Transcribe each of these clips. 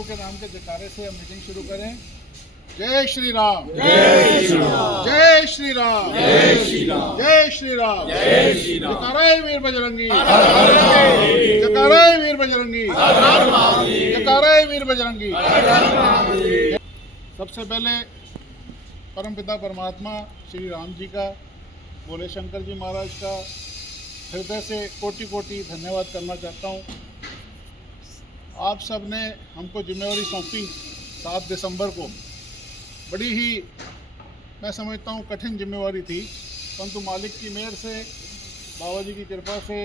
प्रभु के नाम के जयकारे से हम मीटिंग शुरू करें। जय श्री राम, जय श्री राम, जय श्री राम, जय श्री राम, जय श्री राम, जय श्री राम। जयकारे वीर बजरंगी, हर हर महादेव, जयकारे वीर बजरंगी, हर हर महादेव, जयकारे वीर बजरंगी। हर हर महादेव। सबसे पहले परमपिता परमात्मा श्री राम जी का, भोले शंकर जी महाराज का हृदय से कोटि कोटि धन्यवाद करना चाहता हूँ। आप सब ने हमको जिम्मेवारी सौंपी 7 दिसंबर को। बड़ी ही मैं समझता हूँ कठिन जिम्मेवारी थी, परंतु मालिक की मेहर से, बाबा जी की कृपा से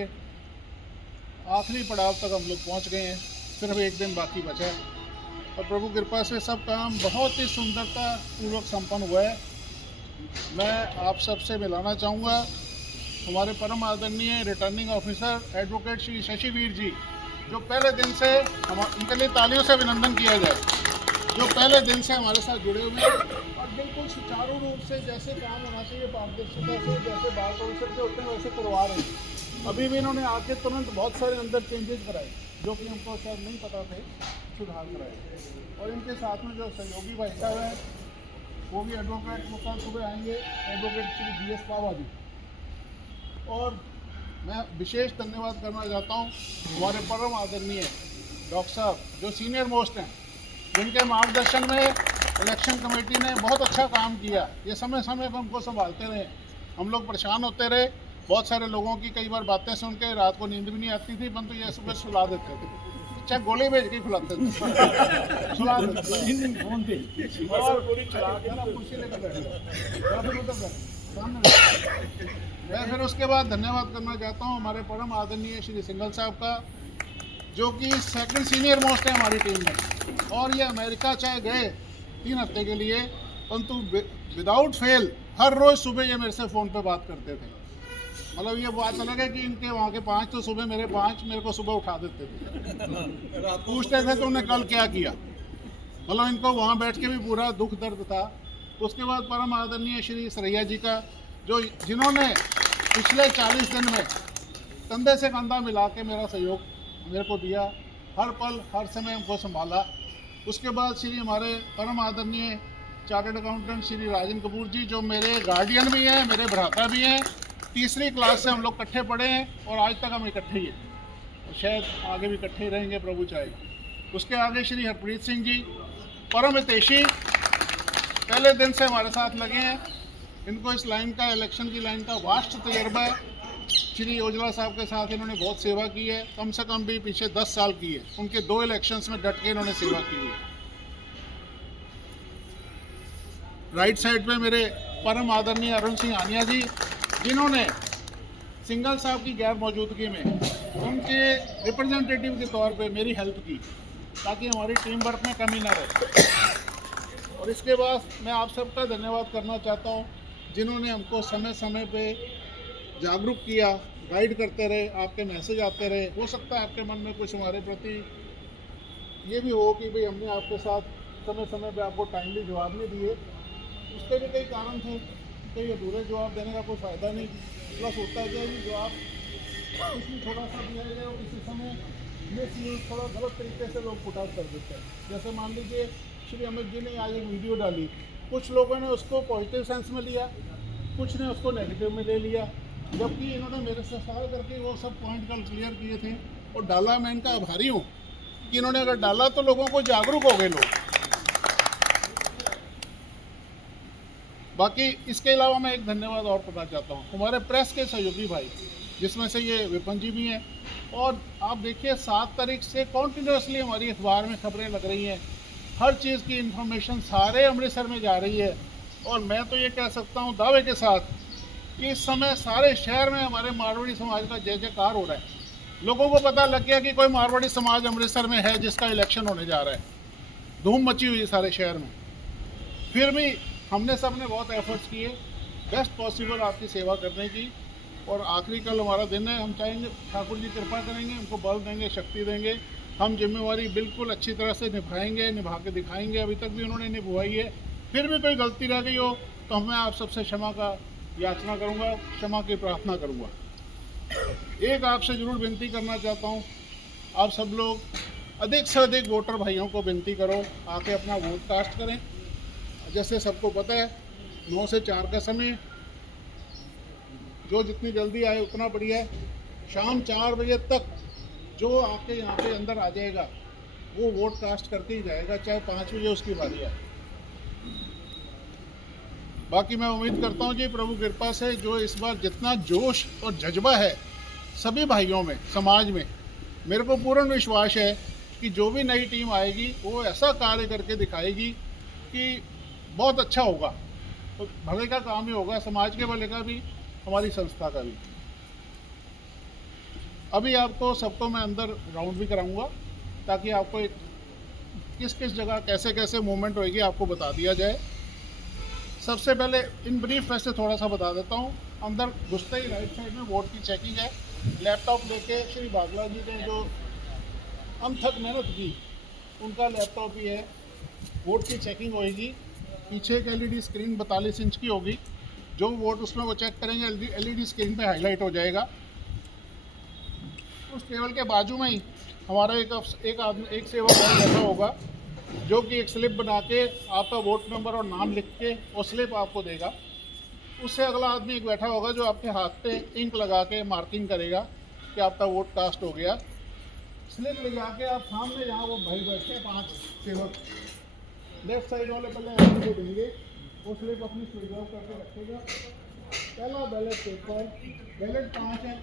आखिरी पड़ाव तक हम लोग पहुँच गए हैं। सिर्फ एक दिन बाकी बचा है और प्रभु कृपा से सब काम बहुत ही सुंदरता पूर्वक संपन्न हुआ है। मैं आप सबसे मिलाना चाहूँगा हमारे परम आदरणीय returning officer advocate Shri Shashi Veer ji, जो पहले दिन से हम उनके लिए तालियों से अभिनंदन किया जाए, जो पहले दिन से हमारे साथ जुड़े हुए हैं और बिल्कुल सुचारू रूप से जैसे काम होना चाहिए पारदर्शिता से, जैसे बार कौंसिल के होते हैं वैसे करवा रहे हैं। अभी भी इन्होंने आके तुरंत बहुत सारे अंदर चेंजेस कराए जो कि हमको शायद नहीं पता थे, सुधार कराए। और इनके साथ में जो सहयोगी भाई साहब हैं वो भी एडवोकेट वो कल सुबह आएंगे, एडवोकेट श्री BS पावा जी। और मैं विशेष धन्यवाद करना चाहता हूँ हमारे परम आदरणीय डॉक्टर साहब जो सीनियर मोस्ट हैं, जिनके मार्गदर्शन में इलेक्शन कमेटी ने बहुत अच्छा काम किया। ये समय समय पर हमको संभालते रहे, हम लोग परेशान होते रहे। बहुत सारे लोगों की कई बार बातें सुन के रात को नींद भी नहीं आती थी, परंतु ये सुबह सुला देते थे, चाहे गोली भेज के खिलाते थे, सुला देते थे। और कुर्सी लेकर बैठे सामने। मैं फिर उसके बाद धन्यवाद करना चाहता हूँ हमारे परम आदरणीय श्री सिंघल साहब का, जो कि सेकंड सीनियर मोस्ट है हमारी टीम में। और ये अमेरिका चाहे गए 3 हफ्ते के लिए, परंतु विदाउट फेल हर रोज़ सुबह ये मेरे से फ़ोन पे बात करते थे। मतलब ये बात अलग है कि इनके वहाँ के 5 तो सुबह मेरे 5 मेरे को सुबह उठा देते थे, पूछते थे तो उन्हें कल क्या किया। मतलब इनको वहाँ बैठ के भी पूरा दुख दर्द था। उसके बाद परम आदरणीय श्री सरैया जी का, जो जिन्होंने पिछले 40 दिन में कंधे से कंधा मिला के मेरा सहयोग मेरे को दिया, हर पल हर समय हमको संभाला। उसके बाद श्री हमारे परम आदरणीय चार्टर्ड अकाउंटेंट श्री राजन कपूर जी, जो मेरे गार्डियन भी हैं, मेरे भ्राता भी हैं। तीसरी क्लास से हम लोग इकट्ठे पढ़े हैं और आज तक हम इकट्ठे ही हैं और शायद आगे भी इकट्ठे ही रहेंगे प्रभु चाहे। उसके आगे श्री हरप्रीत सिंह जी, परम हितैषी, पहले दिन से हमारे साथ लगे हैं। इनको इस लाइन का, इलेक्शन की लाइन का वास्ट तजर्बा है। श्री ओजला साहब के साथ इन्होंने बहुत सेवा की है, कम से कम भी पीछे 10 साल की है। उनके 2 इलेक्शंस में डट के इन्होंने सेवा की हुई है। राइट साइड पे मेरे परम आदरणीय अरुण सिंह आनिया जी, जिन्होंने सिंघल साहब की गैर मौजूदगी में उनके रिप्रेजेंटेटिव के तौर पे मेरी हेल्प की, ताकि हमारी टीम वर्क में कमी ना रहे। और इसके बाद मैं आप सबका धन्यवाद करना चाहता हूँ, जिन्होंने हमको समय समय पे जागरूक किया, गाइड करते रहे, आपके मैसेज आते रहे। हो सकता है आपके मन में कुछ हमारे प्रति ये भी हो कि भाई हमने आपके साथ समय समय पे आपको टाइमली जवाब नहीं दिए। उसके भी कई कारण थे, कई अधूरे जवाब देने का कोई फ़ायदा नहीं। प्लस होता है कि जवाब किसी थोड़ा सा दिया गया और किसी समय मिस यूज, थोड़ा गलत तरीके से लोग पुट आउट कर देते हैं। जैसे मान लीजिए श्री अमित जी ने आज एक वीडियो डाली, कुछ लोगों ने उसको पॉजिटिव सेंस में लिया, कुछ ने उसको नेगेटिव में ले लिया, जबकि इन्होंने मेरे से सवाल करके वो सब पॉइंट कल क्लियर किए थे और डाला। मैं इनका आभारी हूँ कि इन्होंने अगर डाला तो लोगों को जागरूक हो गए लोग। बाकी इसके अलावा मैं एक धन्यवाद और करना चाहता हूँ हमारे प्रेस के सहयोगी भाई, जिसमें से ये विपन जी भी हैं। और आप देखिए 7 तारीख से कॉन्टीन्यूसली हमारी अखबार में खबरें लग रही हैं, हर चीज़ की इन्फॉर्मेशन सारे अमृतसर में जा रही है। और मैं तो ये कह सकता हूँ दावे के साथ कि इस समय सारे शहर में हमारे मारवाड़ी समाज का जय जयकार हो रहा है। लोगों को पता लग गया कि कोई मारवाड़ी समाज अमृतसर में है जिसका इलेक्शन होने जा रहा है। धूम मची हुई है सारे शहर में। फिर भी हमने सब ने बहुत एफर्ट्स किए बेस्ट पॉसिबल आपकी सेवा करने की। और आखिरी कल हमारा दिन है, हम चाहेंगे ठाकुर जी कृपा करेंगे, हमको बल देंगे, शक्ति देंगे, हम जिम्मेवारी बिल्कुल अच्छी तरह से निभाएंगे, निभा के दिखाएंगे। अभी तक भी उन्होंने निभाई है। फिर भी कोई गलती रह गई हो तो मैं आप सबसे क्षमा का याचना करूंगा, क्षमा की प्रार्थना करूंगा। एक आपसे ज़रूर विनती करना चाहता हूं, आप सब लोग अधिक से अधिक वोटर भाइयों को विनती करो आके अपना वोट कास्ट करें। जैसे सबको पता है 9 से 4 का समय, जो जितनी जल्दी आए उतना बढ़िया है। शाम 4 बजे तक जो आके यहाँ पे अंदर आ जाएगा वो वोट कास्ट करके ही जाएगा, चाहे 5 बजे उसकी बारी आए। बाकी मैं उम्मीद करता हूँ जी प्रभु कृपा से जो इस बार जितना जोश और जज्बा है सभी भाइयों में, समाज में, मेरे को पूर्ण विश्वास है कि जो भी नई टीम आएगी वो ऐसा कार्य करके दिखाएगी कि बहुत अच्छा होगा। तो भले का काम ही होगा, समाज के भले का भी, हमारी संस्था का भी। अभी आपको सबको मैं अंदर राउंड भी कराऊंगा ताकि आपको एक किस किस जगह कैसे कैसे मूवमेंट होएगी आपको बता दिया जाए। सबसे पहले इन ब्रीफ वैसे थोड़ा सा बता देता हूँ। अंदर घुसते ही राइट साइड में वोट की चेकिंग है। लैपटॉप लेके श्री बागला जी ने जो अनथक मेहनत की उनका लैपटॉप ही है। वोट की चेकिंग होएगी। पीछे एक एलईडी स्क्रीन 42 इंच की होगी। जो वोट उसमें वो चेक करेंगे एलईडी स्क्रीन पे हाईलाइट हो जाएगा। उस टेबल के बाजू में ही हमारा एक सेवक बैठा होगा जो कि एक स्लिप बना के आपका वोट नंबर और नाम लिख के वो स्लिप आपको देगा। उससे अगला आदमी एक बैठा होगा जो आपके हाथ पे इंक लगा के मार्किंग करेगा कि आपका वोट कास्ट हो गया। स्लिप ले जाके आप सामने जहाँ वो भाई बैठे हैं 5 सेवक लेफ्ट साइड वाले पहले को देंगे। वो स्लिप अपनी स्वीकार करके रखेगा। पहला बैलेट पेपर, बैलेट 5 है।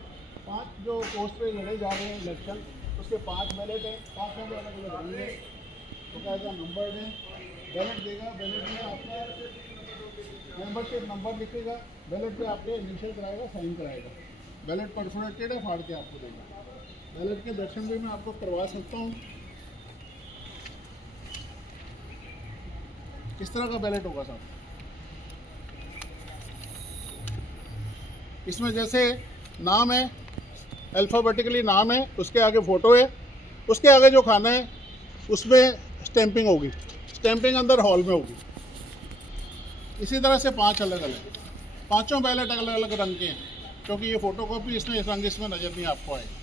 5 जो पोस्ट पे लड़े जा रहे हैं इलेक्शन, उसके 5 बैलेट हैं। 5 में अलग अलग होंगे, बकायदा नंबर दें। बैलेट देगा, बैलेट में आपका मेंबरशिप नंबर लिखेगा, बैलेट पे आपके इनिशियल कराएगा, साइन कराएगा। बैलेट परफोरेटेड है, फाड़ के आपको देगा। बैलेट के दर्शन भी मैं आपको करवा सकता हूँ। किस तरह का बैलेट होगा साहब? इसमें जैसे नाम है, अल्फ़ाबेटिकली नाम है, उसके आगे फ़ोटो है, उसके आगे जो खाना है उसमें स्टैंपिंग होगी। स्टैंपिंग अंदर हॉल में होगी। इसी तरह से 5 अलग अलग, पांचों बैलेट अलग अलग रंग के हैं क्योंकि ये फोटोकॉपी इसमें इस रंग इसमें नज़र नहीं आपको आएगा।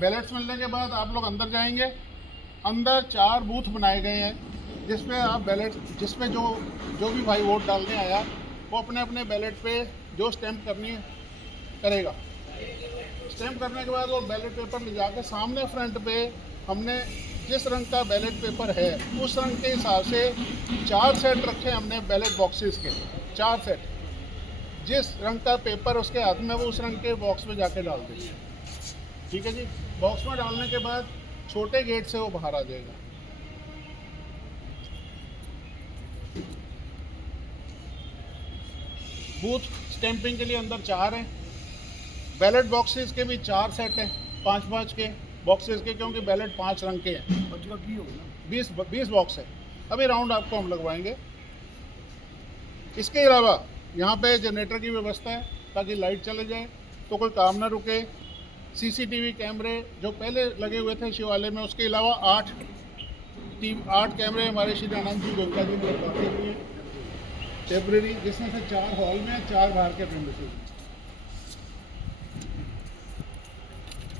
बैलेट्स मिलने के बाद आप लोग अंदर जाएंगे। अंदर 4 बूथ बनाए गए हैं जिसमें आप बैलेट, जिसमें जो भी भाई वोट डालने आया वो अपने अपने बैलेट पे जो स्टैंप करनी है करेगा। स्टैंप करने के बाद वो बैलेट पेपर ले जाकर सामने फ्रंट पे हमने जिस रंग का बैलेट पेपर है उस रंग के हिसाब से 4 सेट रखे हमने बैलेट बॉक्सेस के। 4 सेट, जिस रंग का पेपर उसके हाथ में वो उस रंग के बॉक्स में जाके डाल देंगे। ठीक है जी। बॉक्स में डालने के बाद छोटे गेट से वो बाहर आ जाएगा। बूथ स्टैंपिंग के लिए अंदर 4 हैं। बैलेट बॉक्सेस के भी 4 सेट हैं, 5-5 के बॉक्सेस के, क्योंकि बैलेट 5 रंग के हैं। 20 बॉक्स है। अभी राउंड आपको हम लगवाएंगे। इसके अलावा यहाँ पे जनरेटर की व्यवस्था है ताकि लाइट चले जाए तो कोई काम ना रुके। सीसीटीवी कैमरे जो पहले लगे हुए थे शिवालय में, उसके अलावा 8 कैमरे हमारे श्री आनंद जी गोयनका जी ने लगवाते हुए टेम्परेरी, जिसमें से 4 हॉल में, 4 बाहर के प्रेमिसेस में।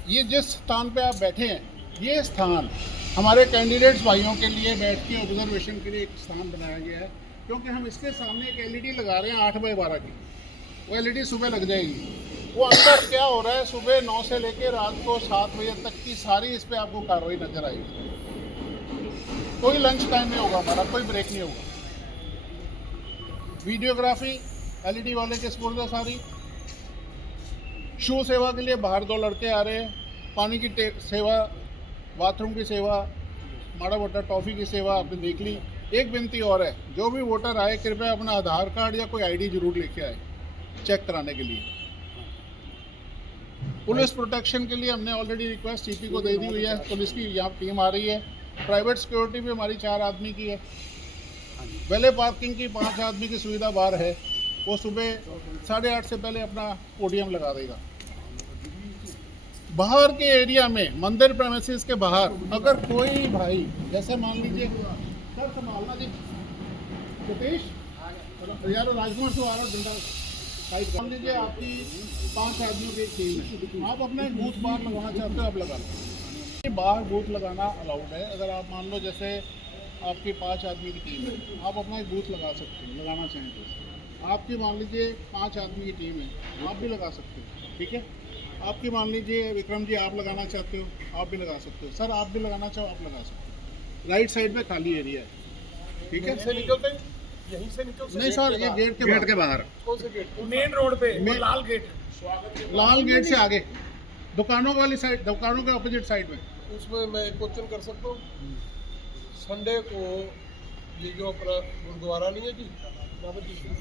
ये जिस स्थान पे आप बैठे हैं, ये स्थान हमारे कैंडिडेट्स भाइयों के लिए बैठ के ऑब्जर्वेशन के लिए एक स्थान बनाया गया है, क्योंकि हम इसके सामने एक एलईडी लगा रहे हैं 8x12 की। वो एलईडी सुबह लग जाएगी। वो अंदर क्या हो रहा है, सुबह 9 से लेकर रात को 7 बजे तक की सारी इस पर आपको कार्रवाई नजर आएगी। कोई लंच टाइम नहीं होगा हमारा, कोई ब्रेक नहीं होगा। वीडियोग्राफी एलईडी वाले के स्पुर्द सारी। शू सेवा के लिए बाहर 2 लड़के आ रहे हैं। पानी की सेवा, बाथरूम की सेवा, माड़ा मोटा टॉफ़ी की सेवा आपने देख ली। एक विनती और है, जो भी वोटर आए कृपया अपना आधार कार्ड या कोई आईडी जरूर लेके आए चेक कराने के लिए। पुलिस प्रोटेक्शन के लिए हमने ऑलरेडी रिक्वेस्ट सीपी को दे दी हुई है। पुलिस की यहाँ टीम आ रही है। प्राइवेट सिक्योरिटी भी हमारी 4 आदमी की है। वैले पार्किंग की 5 आदमी की सुविधा बाहर है। वो सुबह 8:30 से पहले अपना पोडियम लगा देगा। बाहर के एरिया में, मंदिर प्रेमिसेस के बाहर अगर कोई भाई, जैसे मान लीजिए, सर संभालना जी, सतीश यार राजकुमार से आ रहा डंडा साइड मान लीजिए आपकी 5 आदमियों की टीम है, आप अपना एक बूथ बाहर लगाना चाहते हो आप लगा लो। बाहर बूथ लगाना अलाउड है। अगर आप मान लो जैसे आपकी 5 आदमी की टीम है, आप अपना एक बूथ लगा सकते हो लगाना चाहें तो। आपकी मान लीजिए 5 आदमी की टीम है, आप भी लगा सकते हो, ठीक है। आपकी मान लीजिए विक्रम जी आप लगाना चाहते हो, आप भी लगा सकते हो। सर आप भी लगाना चाहो आप लगा सकते हो। राइट साइड में खाली एरिया है, ठीक है। से निकलते यहीं से निकल नहीं सर, ये गेट के बाहर कौन से गेट? मेन रोड पे वो लाल गेट लाल गेट से आगे दुकानों वाली साइड, दुकानों के ऑपोजिट साइड में। उसमें मैं क्वेश्चन कर सकता हूँ? संडे को ये जो अपना गुरुद्वारा नहीं है जी,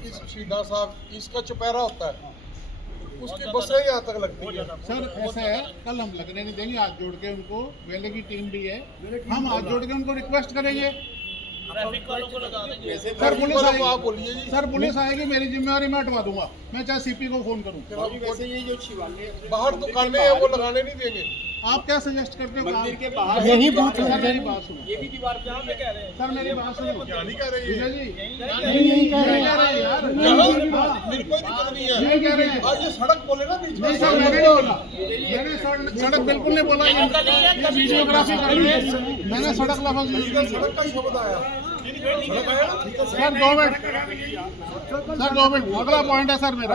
इस सीधा साहब इसका चुपहरा होता है, उसकी बसें यहाँ तक लगती है। सर ऐसा है, कल हम लगने नहीं देंगे, हाथ जोड़ के उनको, वेले की टीम भी है, हम हाथ जोड़ के उनको रिक्वेस्ट करेंगे। ट्रैफिक वालों को लगा देंगे। सर पुलिस आएगी, आप बोलिए जी। सर पुलिस आएगी, मेरी जिम्मेवारी मैं हटवा दूंगा, मैं चाहे सीपी को फोन करूँ। वैसे ये जो बाहर दुकानें हैं वो लगाने नहीं देंगे। आप क्या सजेस्ट करते हो? मंदिर के बाहर यही बात है। सर मेरी बात सुनो, ये भी दीवार पे आप कह रहे हैं। सर मेरी बात सुनो। क्या नहीं कह रहे हैं? विजय जी यही कह रहे हैं यार, मेरी कोई दिक्कत नहीं है। यही कह रहे हैं। आज ये सड़क बोले ना बीच में। नहीं सर मैंने नहीं बोला, मैंने सड़क बिल्कुल नहीं बोला। ये वीडियोग्राफी कर रही है, मैंने सड़क लफ्ज यूज किया। सड़क का शब्द आया। सड़क आया ना? ठीक है सर 2 मिनट, सर 2 मिनट। अगला पॉइंट है सर मेरा,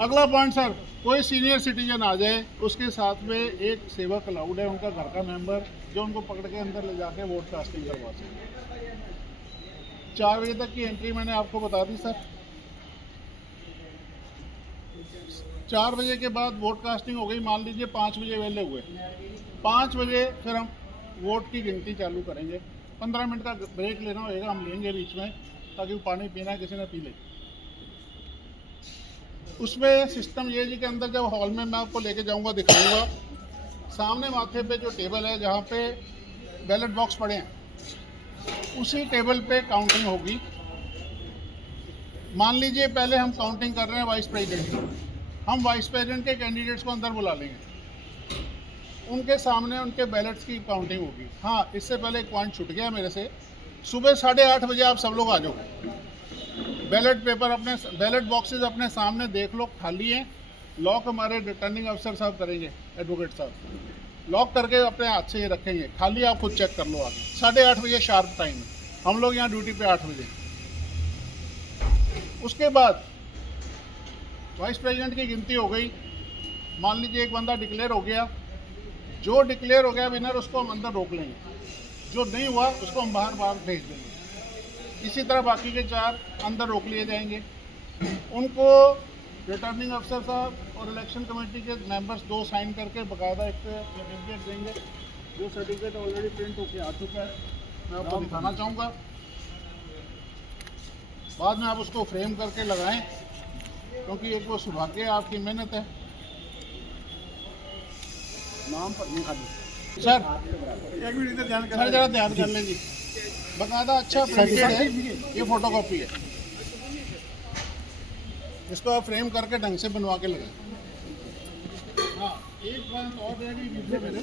अगला पॉइंट सर, कोई सीनियर सिटीजन आ जाए उसके साथ में एक सेवक अलाउड है, उनका घर का मेंबर, जो उनको पकड़ के अंदर ले जाके वोट कास्टिंग करवा सके। 4 बजे तक की एंट्री मैंने आपको बता दी सर। 4 बजे के बाद वोट कास्टिंग हो गई, मान लीजिए 5 बजे वेले हुए, 5 बजे फिर हम वोट की गिनती चालू करेंगे। 15 मिनट का ब्रेक लेना होगा, हम लेंगे बीच में, ताकि पानी पीना है किसी ने पी ले। उसमें सिस्टम ये जी के अंदर जब हॉल में मैं आपको लेके जाऊंगा, दिखाऊंगा, सामने माथे पे जो टेबल है जहाँ पे बैलेट बॉक्स पड़े हैं, उसी टेबल पे काउंटिंग होगी। मान लीजिए पहले हम काउंटिंग कर रहे हैं वाइस प्रेसिडेंट की, हम वाइस प्रेसिडेंट के कैंडिडेट्स को अंदर बुला लेंगे, उनके सामने उनके बैलेट्स की काउंटिंग होगी। हाँ, इससे पहले एक पॉइंट छूट गया मेरे से, सुबह 8:30 बजे आप सब लोग आ जाओ। बैलेट पेपर अपने, बैलेट बॉक्सेस अपने सामने देख लो खाली हैं, लॉक हमारे रिटर्निंग अफसर साहब करेंगे, एडवोकेट साहब लॉक करके अपने हाथ से ये रखेंगे, खाली आप खुद चेक कर लो आगे। 8:30 बजे शार्प टाइम है, हम लोग यहाँ ड्यूटी पे 8 बजे। उसके बाद वाइस प्रेसिडेंट की गिनती हो गई, मान लीजिए एक बंदा डिक्लेयर हो गया, जो डिक्लेयर हो गया विनर उसको हम अंदर रोक लेंगे, जो नहीं हुआ उसको हम बाहर भेज देंगे। इसी तरह बाकी के 4 अंदर रोक लिए जाएंगे। उनको रिटर्निंग अफसर साहब और इलेक्शन कमेटी के मेंबर्स 2 साइन करके बकायदा एक सर्टिफिकेट देंगे, जो सर्टिफिकेट ऑलरेडी प्रिंट होके आ चुका है, मैं आपको दिखाना चाहूँगा। बाद में आप उसको फ्रेम करके लगाएं, क्योंकि एक वो सौभाग्य है, आपकी मेहनत है। नाम पर नहीं खाली सर, एक मिनट इधर ध्यान कर, जरा ध्यान कर लें जी। बकायदा अच्छा प्रिंटेड है, ये फोटोकॉपी है, इसको आप फ्रेम करके ढंग से बनवा के लगाएं। हाँ, एक बात और रहेगी दूसरे मेरे,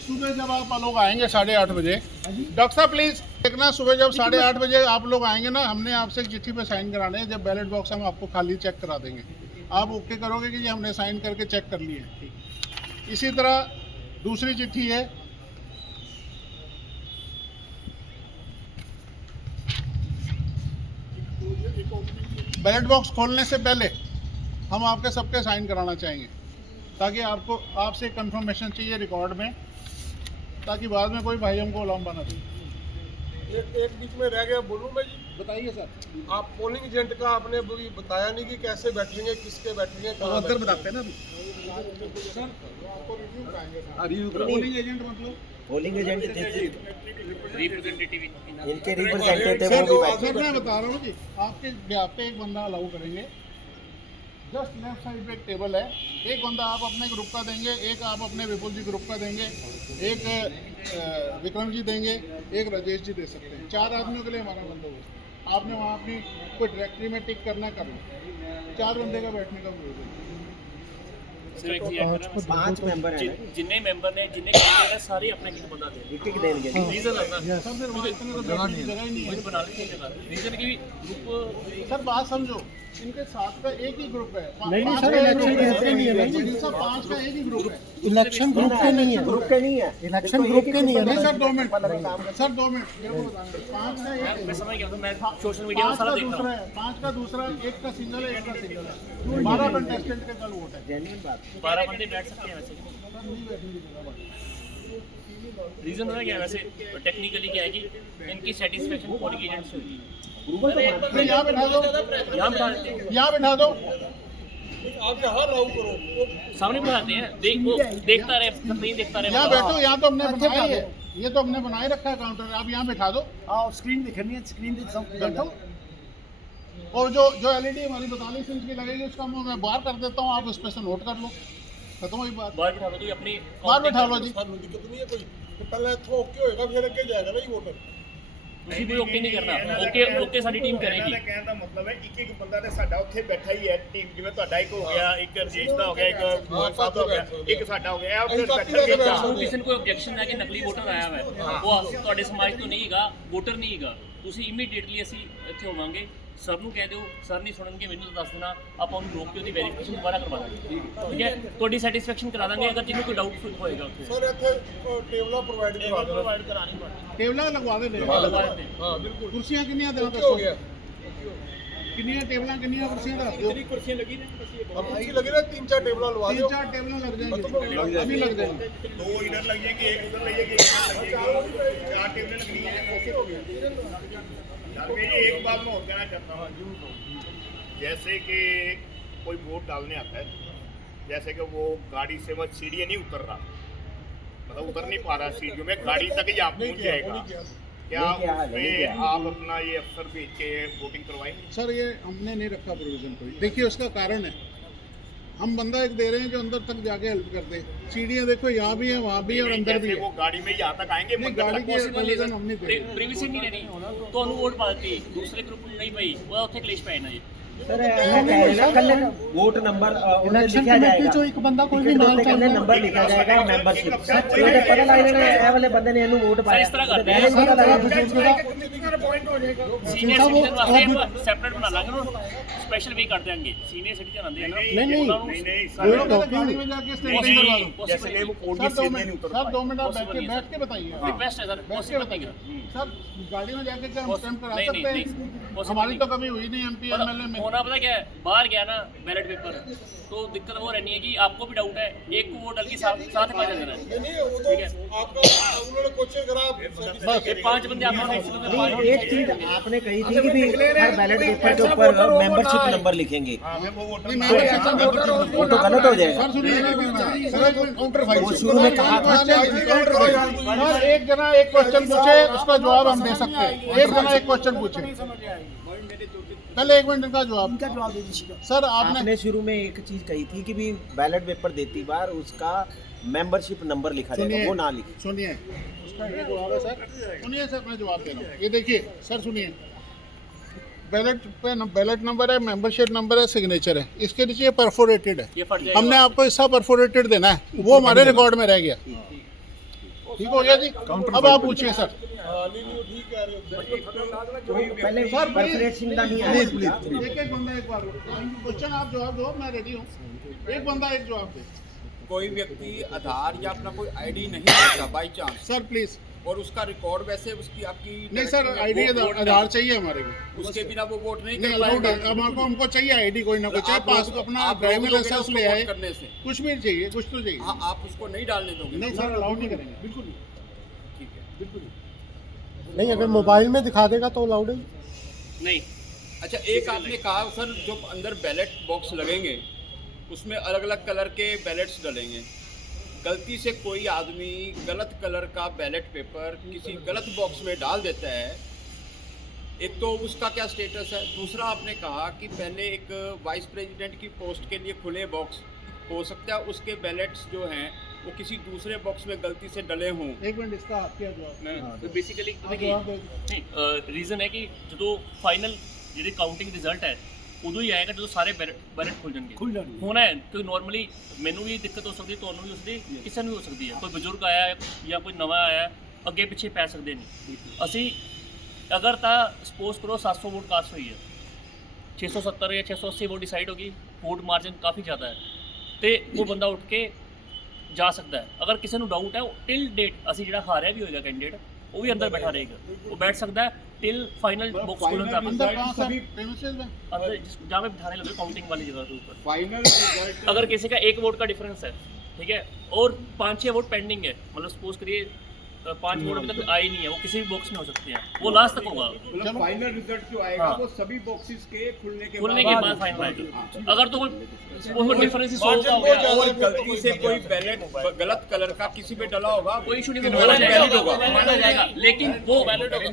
सुबह जब आप लोग आएंगे 8:30 बजे, डॉक्टर साहब प्लीज़ देखना, सुबह जब 8:30 बजे आप लोग आएंगे ना, हमने आपसे एक चिट्ठी पे साइन कराने हैं। जब बैलेट बॉक्स हम आपको खाली चेक करा देंगे, आप ओके करोगे कि जी हमने साइन करके चेक कर लिए हैं। इसी तरह दूसरी चिट्ठी है, बैलेट बॉक्स खोलने से पहले हम आपके सबके साइन कराना चाहेंगे, ताकि आपको आपसे कंफर्मेशन चाहिए रिकॉर्ड में, ताकि बाद में कोई भाई हमको उलंबा ना दे। एक बीच में रह गया, बोलूँ मैं जी? बताइए सर। आप पोलिंग एजेंट का आपने अभी बताया नहीं कि कैसे बैठेंगे, किसके बैठेंगे, कहाँ अंदर बैठेंगे। बताते हैं ना अभी। सर आपको रिव्यू कराएंगे। पोलिंग एजेंट मतलब पोलिंग एजेंट थे, रिप्रेजेंटेटिव इनके रिप्रेजेंटेटिव वो भी बैठे। सर मैं बता रहा हूँ जी, आपके ब्याह पे एक बंदा अलाउ करेंगे, जस्ट लेफ्ट साइड पे एक टेबल है, एक बंदा आप अपने ग्रुप का देंगे, एक आप अपने विपुल जी ग्रुप का देंगे, एक विक्रम जी देंगे, एक राजेश जी दे सकते हैं। 4 आदमियों के लिए हमारा बंदोबस्त। आपने वहाँ अपनी कोई डायरेक्टरी में टिक करना कर लो, 4 बंदे का बैठने का प्रयोजन। सिर्फ एक चीज ऐड करना 5 मेंबर हैं जिन्ने मेंबर ने जिन्ने कैंडिडेट है सारे अपने एक बंदा दे एक एक देंगे जी रीजन है ना सर फिर वहाँ इतने तो जगह ही नहीं है। मुझे बना ली जगह रीजन की ग्रुप सर बात समझो, इनके साथ का एक ही ग्रुप है। नहीं सर, इलेक्शन ग्रुप के नहीं है ना। सर 5 का एक ही ग्रुप है। इलेक्शन ग्रुप के नहीं है, ग्रुप के नहीं है इलेक्शन ग्रुप के नहीं है नहीं ना। सर 2 मिनट, सर 2 मिनट मेरे को बताना। 5 का एक मैं समझ गया था, मैं सोशल मीडिया में 5 सारा का देख रहा दूसरा हूँ। है, 5 का दूसरा, एक का सिंगल है, एक का सिंगल है। 12 कंटेस्टेंट के कल वोट है। जेन्युइन बात 12 बंदे बैठ सकते हैं वैसे। सर नहीं बैठेंगे जगह पर। रीजन है क्या वैसे टेक्निकली क्या है कि इनकी सेटिस्फेक्शन पोलिंग एजेंट से होगी। नहीं, यहाँ बैठा दो, यहाँ बिठा देते हैं, यहाँ बैठा दो। आप यहाँ राउ करो वो सामने बिठाते हैं, देख वो देखता रहे, नहीं देखता रहे। यहाँ बैठो, यहाँ तो हमने बनाया है, ये तो हमने बनाए रखा है काउंटर। आप यहाँ बैठा दो, स्क्रीन दिखनी है, स्क्रीन दिख सब बैठो। और जो एलईडी हमारी 42 इंच की लगेगी उसका मैं बाहर कर देता हूँ, आप उस पर से नोट कर लो, खत्म हुई बात। बाहर बिठा दो तो अपनी बाहर बैठा लो जी। ਸਾਨੂੰ ਦਿੱਕਤ ਨਹੀਂ ਹੈ ਕੋਈ ਤੇ ਪਹਿਲਾਂ ਇੱਥੋਂ ਓਕੇ ਹੋਏਗਾ ਫਿਰ ਅੱਗੇ ਜਾਏਗਾ ਨਾ ਜੀ ਵੋਟਰ ਤੁਸੀਂ ਵੀ ਓਕੇ ਨਹੀਂ ਕਰਨਾ, ਓਕੇ ਓਕੇ ਸਾਡੀ ਟੀਮ ਕਰੇਗੀ। ਇਹਨਾਂ ਦਾ ਕਹਿਣ ਦਾ ਮਤਲਬ ਹੈ ਇੱਕ ਇੱਕ ਬੰਦਾ ਤੇ ਸਾਡਾ ਉੱਥੇ ਬੈਠਾ ਹੀ ਹੈ ਟੀਮ, ਜਿਵੇਂ ਤੁਹਾਡਾ ਇੱਕ ਹੋ ਗਿਆ, ਇੱਕ ਰਜੇਸ਼ ਦਾ ਹੋ ਗਿਆ, ਇੱਕ ਮੋਹਨ ਸਾਹਿਬ ਦਾ ਹੋ ਗਿਆ, ਇੱਕ ਸਾਡਾ ਹੋ ਗਿਆ, ਇਹ ਉੱਥੇ ਬੈਠਾ ਸਾਨੂੰ ਕਿਸੇ ਨੂੰ ਕੋਈ ਆਬਜੈਕਸ਼ਨ ਹੈ ਕਿ ਨਕਲੀ ਵੋਟਰ ਆਇਆ ਹੋਇਆ ਹੈ, ਉਹ ਤੁਹਾਡੇ ਸਮਾਜ ਤੋਂ ਨਹੀਂ ਹੈਗਾ, ਵੋਟਰ ਨਹੀਂ ਹੈਗਾ, ਤੁਸੀਂ ਇਮੀਡੀਏਟਲੀ ਅਸੀਂ ਇੱਥੇ ਹੋਵਾਂਗੇ, ਸਰ ਨੂੰ ਕਹਿ ਦਿਓ, ਸਰ ਨਹੀਂ ਸੁਣਨਗੇ ਮੈਨੂੰ ਤਾਂ ਦੱਸ ਦੇਣਾ, ਆਪਾਂ ਉਹਨੂੰ ਰੋਕ ਕੇ ਉਹਦੀ ਵੈਰੀਫਿਕੇਸ਼ਨ ਦੁਬਾਰਾ ਕਰਵਾ ਦਾਂਗੇ, ਠੀਕ ਹੈ, ਤੁਹਾਡੀ ਸੈਟੀਸਫੈਕਸ਼ਨ ਕਰਾ ਦਾਂਗੇ ਅਗਰ ਜਿਹਨੂੰ ਕੋਈ ਡਾਊਟ ਹੋਏਗਾ ਉੱਥੇ। ਸਰ ਇੱਥੇ ਟੇਬਲਾਂ ਪ੍ਰੋਵਾਈਡ ਕਰਵਾ ਦਿਓ ਪ੍ਰੋਵਾਈਡ ਕਰਾਣੀ ਪੜਦੀ। ਟੇਬਲਾਂ ਲਗਵਾ ਦੇ ਲਗਵਾ ਦਿੰਦੇ। ਹਾਂ ਬਿਲਕੁਲ ਕੁਰਸੀਆਂ ਕਿੰਨੀਆਂ ਦੇਣਾ ਓਕੇ ਹੋ ਗਿਆ ਕਿੰਨੀਆਂ ਟੇਬਲਾਂ ਕਿੰਨੀਆਂ ਕੁਰਸੀਆਂ ਦੱਸ ਦਿਓ। ਕੁਰਸੀਆਂ ਲੱਗੀ ਨੇ अब कुर्सी लगी ना 3-4 टेबल लगा दो 3-4 टेबलें लग जाएंगी, अभी लग जाएंगे। दो इधर लग जाएंगे, एक उधर लग जाएगी, एक इधर लग जाएगी, 4 टेबलें लगनी है। कैसे हो गया यार? मेरी एक बात मैं और कहना चाहता हूँ, जैसे कि कोई वोट डालने आता है, जैसे कि वो गाड़ी से वो सीढ़ियाँ नहीं उतर रहा, मतलब उतर नहीं पा रहा सीढ़ियों में, गाड़ी तक ही आप पहुँच जाएगा, क्या उसमें आप अपना ये अफसर भेज के वोटिंग करवाएंगे? सर ये हमने नहीं रखा प्रोविजन कोई, देखिए उसका कारण है, हम बंदा एक दे रहे हैं जो अंदर तक जाके हेल्प कर दे। सीढ़ियाँ देखो यहाँ भी है, वहाँ भी है और अंदर भी जैसे है। वो गाड़ी में यहाँ तक आएंगे, नहीं, मंदिर गाड़ी तक की ਪੋਸੀਬਲ प्रोविजन हम नहीं दे रहे। ਪ੍ਰੀਵੀਅਸਲੀ ਨਹੀਂ ਰਹਿਣੀ, ਤੁਹਾਨੂੰ ਵੋਟ ਪਾ ਦਿੱਤੀ, ਦੂਸਰੇ ਗਰੁੱਪ ਨੂੰ ਨਹੀਂ ਪਈ, ਉਹਦਾ ਉੱਥੇ ਕਲੇਸ਼ ਪੈ ਜਾਣਾ ਜੀ। सर कल वोट नंबर इलेक्शन लिखा कमेटी जाएगा, चो एक बंदा कोई भी नाम कल नंबर लिखा जाएगा मेंबरशिप ये पता लग जाएगा ए वाले बंदे ने इन्हें वोट सर पाया इस तरह करते वैसे नहीं पता लगेगा। ਸੀਨੀਅਰ ਸਿਟੀਜ਼ਨ ਵਾਸਤੇ ਸੈਪਰੇਟ ਬਣਾ ਲਾਂਗੇ ਨਾ, ਸਪੈਸ਼ਲ ਵੀ ਕਰ ਦਿਆਂਗੇ। ਸੀਨੀਅਰ ਸਿਟੀਜ਼ਨ ਆਂਦੇ ਆ ਨਾ, नहीं वो लोग कहते हैं गाड़ी में जाके स्टैंडिंग करवा लो। जैसे कि वो कोड की सर 2 सीढ़ियाँ नहीं मिनट, उतर सर 2 मिनट आप Possible बैठ के बताइए। रिक्वेस्ट है सर, बैठ के पॉसिबल बताइए नहीं सर, गाड़ी में जाके क्या हम स्टैम्प करा नहीं, सकते नहीं, हैं? possible हमारी नहीं। तो कभी हुई नहीं एमपी एमएलए में। होना पता क्या है, बाहर गया ना बैलेट पेपर, तो दिक्कत वो रहनी है कि आपको भी डाउट है, एक को वोट डाल के साथ पा जाना है। नहीं वो तो आपका उन्होंने क्वेश्चन करा बस ये 5 बंदे आपको नहीं एक चीज आपने कही थी कि भी हर बैलेट पेपर के ऊपर मेंबरशिप नंबर लिखेंगे, वो तो गलत हो जाएगा। सर सुनिए, सर काउंटर फाइल वो शुरू में कहा था सर एक जना एक क्वेश्चन पूछे, उसका जवाब हम दे सकते हैं। एक जना एक क्वेश्चन पूछे, पहले 1 मिनट का जवाब सर आपने आपने शुरू में एक चीज कही थी कि भी बैलेट पेपर देती बार उसका मेंबरशिप नंबर लिखा जाएगा, वो ना लिखे। सुनिए उसका ये जवाब है सर, सुनिए सर मैं जवाब दे रहा हूँ। ये देखिए सर सुनिए, बैलेट पे बैलेट नंबर है, मेंबरशिप नंबर है, सिग्नेचर है, इसके नीचे परफोरेटेड है। ये फट जाएगा। हमने आपको हिस्सा परफोरेटेड देना है, वो हमारे रिकॉर्ड में रह गया। ठीक हो गया जी, अब आप पूछिए सर। ठीक कह रहे हो पहले सर, परफोरेशन का नहीं प्लीज आया। प्लीज एक बंदा एक बार क्वेश्चन आप जवाब दो, मैं रेडी हूँ। एक बंदा एक जवाब दे कोई व्यक्ति आधार या अपना कोई आईडी नहीं देता बाई चांस, सर प्लीज। और उसका रिकॉर्ड वैसे उसकी आपकी नहीं सर आईडी आधार चाहिए हमारे को, उसके बिना वो वोट नहीं नहीं कर अलाउड पाएगा। है। अब हमको चाहिए आईडी कोई ना कोई, चाहे आप पास रोक- अपना आप रोक ड्राइविंग दोगे ना लाइसेंस उसको ले आए, वोट करने से। कुछ भी चाहिए, कुछ तो चाहिए। हाँ, आप उसको नहीं डालने दोगे। नहीं सर अलाउड नहीं करेंगे, बिल्कुल नहीं, ठीक है। बिल्कुल नहीं। नहीं अगर मोबाइल में दिखा देगा तो अलाउड है। नहीं। अच्छा एक आपने कहा सर जो अंदर बैलेट बॉक्स लगेंगे उसमें अलग अलग कलर के बैलेट्स डलेंगे, गलती से कोई आदमी गलत कलर का बैलेट पेपर किसी गलत बॉक्स में डाल देता है, एक तो उसका क्या स्टेटस है, दूसरा आपने कहा कि पहले एक वाइस प्रेसिडेंट की पोस्ट के लिए खुले बॉक्स हो सकता है, उसके बैलेट्स जो हैं वो किसी दूसरे बॉक्स में गलती से डले हों। एक मिनट इसका आपके जवाब ਬੇਸਿਕਲੀ आप जवाब दो। ਨਹੀਂ ਰੀਜ਼ਨ ਹੈ ਕਿ ਜਦੋਂ ਫਾਈਨਲ ਜਿਹੜੀ ਕਾਊਂਟਿੰਗ ਰਿਜ਼ਲਟ ਹੈ ਉਦੋਂ ਹੀ ਆਏਗਾ ਜਦੋਂ ਸਾਰੇ ਬੈਲਟ ਖੁੱਲ ਜਾਣਗੇ। ਹੋਣਾ ਹੈ ਕਿਉਂਕਿ ਨੋਰਮਲੀ ਮੈਨੂੰ ਵੀ ਦਿੱਕਤ ਹੋ ਸਕਦੀ, ਤੁਹਾਨੂੰ ਵੀ ਹੋ ਸਕਦੀ, ਕਿਸੇ ਨੂੰ ਵੀ ਹੋ ਸਕਦੀ ਹੈ। ਕੋਈ ਬਜ਼ੁਰਗ ਆਇਆ ਹੈ ਜਾਂ ਕੋਈ ਨਵਾਂ ਆਇਆ ਹੈ, ਅੱਗੇ ਪਿੱਛੇ ਪੈ ਸਕਦੇ ਨਹੀਂ। ਅਸੀਂ ਅਗਰ ਤਾਂ ਸਪੋਜ਼ ਕਰੋ 700 ਵੋਟ ਕਾਸਟ ਹੋਈ ਹੈ, 670 ਜਾਂ 680 ਵੋਟ ਡਿਸਾਈਡ ਹੋਗੀ, ਵੋਟ ਮਾਰਜਨ ਕਾफ़ी ज़्यादा है, तो वो बंदा उठ के जा सकता है। अगर किसी को डाउट है टिल डेट असी जो हारिया भी होएगा कैंडिडेट वो भी अंदर बैठा रहेगा, वो बैठ सकता है टिल फाइनल बॉक्स खुलने तक अंदर कहाँ से premises में? अंदर जहाँ पे बिठाने लगे काउंटिंग वाली जगह के ऊपर। फाइनल रिजल्ट अगर किसी का 1 वोट का डिफरेंस है, ठीक है, और 5-6 वोट पेंडिंग है, मतलब सपोज करिए 5 वोट अभी तक आए नहीं है, वो किसी भी बॉक्स में हो सकते हैं, वो लास्ट तक होगा। मतलब फाइनल रिजल्ट जो आएगा हाँ। वो सभी बॉक्सेस के खुलने के बाद फाइनल आएगा। अगर तो कोई डिफरेंस सोल्व हो गया और गलती से कोई बैलेट गलत कलर का किसी पे डला होगा, कोई इशू नहीं, वो माना जाएगा, लेकिन वो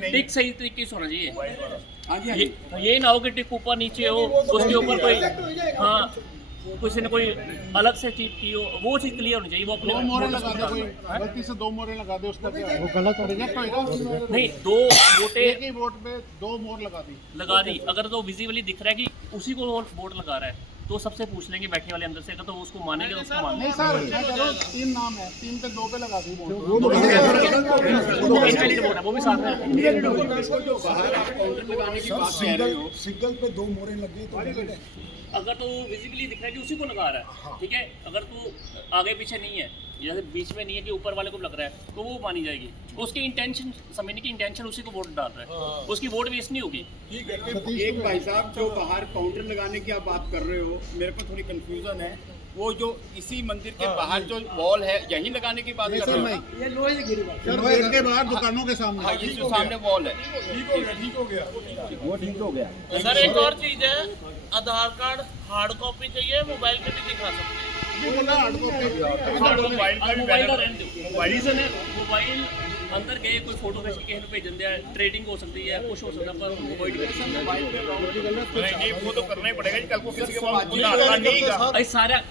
टिक सही तरीके से होना चाहिए। ये ना हो कि टिक ऊपर नीचे हो, उसके ऊपर कोई हाँ किसी ने कोई अलग से चीज की हो, वो चीज क्लियर होनी चाहिए। वो अपने 2 मोहरें लगा दे, कोई गलती से 2 मोहरें लगा दे, उसका क्या है? वो गलत हो रिजेक्ट होएगा। नहीं, 2 वोटें एक ही वोट पे 2 मोहर लगा दी। अगर तो विजिबली दिख रहा है कि उसी को वोट लगा रहा है, तो सबसे पूछ लेंगे बैठने वाले अंदर से, अगर तो वो उसको मानेंगे तो उसको नहीं मानेंगे। सर, मैं कह रहा हूँ 3 नाम है, 3 पे 2 पे लगा दी वोट। इनवैलिड वोट है, वो भी साथ में रखेंगे। जो बाहर आप काउंटर लगाने की बात कह रहे हो, सिग्नल पे 2 मोहरें लगी तो गलत है। अगर तो विजिबली दिख रहा है कि उसी को लगा रहा है, ठीक है, अगर तो आगे पीछे नहीं है, जैसे बीच में नहीं है कि ऊपर वाले को लग रहा है, तो वो मानी जाएगी। उसकी इंटेंशन समझने की इंटेंशन उसी को वोट डाल रहा है, उसकी वोट वेस्ट नहीं होगी। एक भाई साहब जो बाहर काउंटर लगाने की आप बात कर रहे हो, मेरे को थोड़ी कंफ्यूजन है। वो जो इसी मंदिर के बाहर जो वॉल है यहीं लगाने की बात कर रहे हो? ये लोहे की सर, गेट के बाहर दुकानों के सामने। हाँ, ये जो सामने वॉल है वो ठीक हो गया। सर एक और चीज है, आधार कार्ड हार्ड कॉपी चाहिए, मोबाइल पे भी दिखा सकते हैं। ये बोला हट को मोबाइल का भी मोबाइल का बैनर रहने दो, रीजन है मोबाइल अंदर गए कोई फोटो खींच के भेज देते हैं, ट्रेडिंग हो सकती है, कुछ हो सकता है, पर अवॉइड कर नहीं, वो तो करना ही पड़ेगा जी, कल को किसी के पास आधार कार्ड नहीं का अरे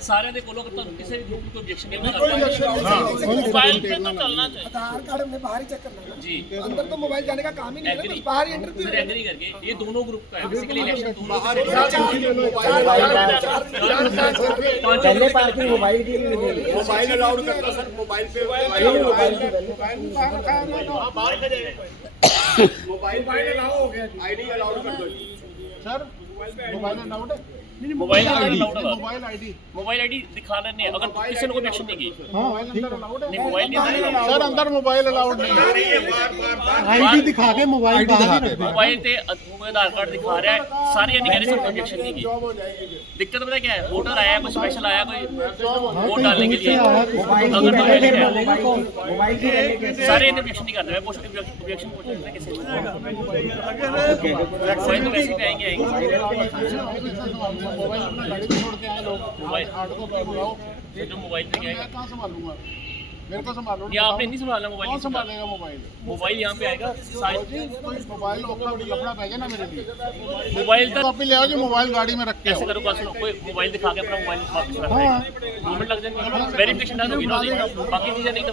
सारे दे कोलो करता किसी भी ग्रुप को ऑब्जेक्शन नहीं होता। मोबाइल पे तो चलना चाहिए। आधार कार्ड हमने बाहर ही चेक करना है जी, ना, अंदर तो मोबाइल जाने का काम ही नहीं है, एग्री बस बाहर ही एंट्री सर, एग्री करके ये दोनों ग्रुप का है बेसिकली इलेक्शन दोनों पहले पार्किंग मोबाइल की भी मिलेगी। मोबाइल अलाउड करता सर, मोबाइल पे मोबाइल अलाउ हो गया, आईडी अलाउड कर दो। सर, मोबाइल अलाउड है? मोबाइल अलाउड है, मोबाइल आईडी मोबाइल आईडी दिखा लेने अगर किसी ने कोई ऑब्जेक्शन नहीं की, मोबाइल अंदर अलाउड है? नहीं मोबाइल नहीं सर, अंदर मोबाइल अलाउड नहीं है। आईडी दिखा के मोबाइल बाहर ही रख दे। मोबाइल पे आधार कार्ड दिखा रहा है, सारे ये नहीं कह रहे सब ऑब्जेक्शन नहीं की। दिक्कत पता क्या है, वोटर आया कोई स्पेशल आया कोई वोट डालने के लिए, अगर मोबाइल की रहने के सारे इन्हें ऑब्जेक्शन नहीं कर रहे हैं, ऑब्जेक्शन पूछ रहे हैं किसी मोबाइल तो वैसे भी आएंगे मोबाइल अपना गाड़ी में छोड़ के आए लोग, मोबाइल हार्ड कॉपी बुलाओ। जो मोबाइल पे क्या मैं है, कहाँ संभालूंगा? मेरे को संभालो। ये आपने नहीं संभालना मोबाइल, कौन संभालेगा मोबाइल? मोबाइल यहाँ पे आएगा कोई मोबाइल लफड़ा भेजे ना मेरे लिए। मोबाइल तक कॉपी ले आओ जी, मोबाइल गाड़ी में रख के ऐसे आओ। करो सुनो, कोई मोबाइल दिखा के अपना मोबाइल वापस रख देगा, 2 मिनट लग जाएंगे, वेरिफिकेशन डाल दोगे ना, बाकी चीजें नहीं